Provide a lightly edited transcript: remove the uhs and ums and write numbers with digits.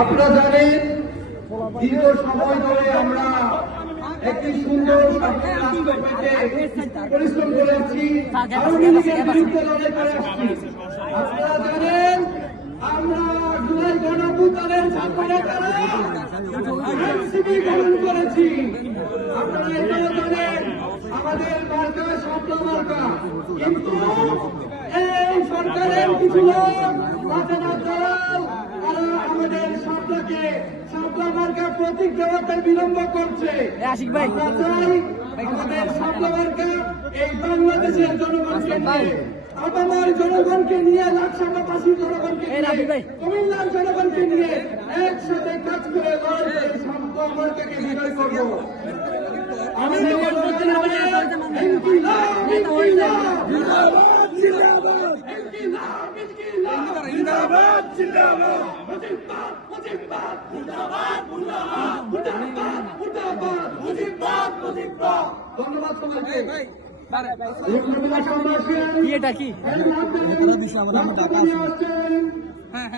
আপনারা জানেন দীর্ঘ সময় ধরে আমরা একটি সুন্দর রাষ্ট্র পেতে পরিশ্রম করেছি, আওয়ামী লীগের বিরুদ্ধে লড়াই করে আসছি। আপনারা জানেন আমরা জুলাই গণঅভ্যুত্থানের ছাত্র নেতারা এনসিপি গ্রহণ করেছি। আপনারা এটাও জানেন আমাদের মার্কা শব্দ মার্কা, কিন্তু এই সরকারের কিছু লোক তারা আমাদের শব্দকে শব্দ মার্কা প্রতীক দেওয়াতে বিলম্ব করছে। আমাদের শব্দ মার্কা এই বাংলাদেশের জনগণকে নিয়ে, আমার জনগণকে নিয়ে, লাকসামবাসীর জনগণকে নিয়ে, কুমিল্লার জনগণকে নিয়ে একসাথে কাজ করে শব্দ মার্কাকে বিজয় করব। ধন্যবাদ সবাইকে। এটা কি হ্যাঁ,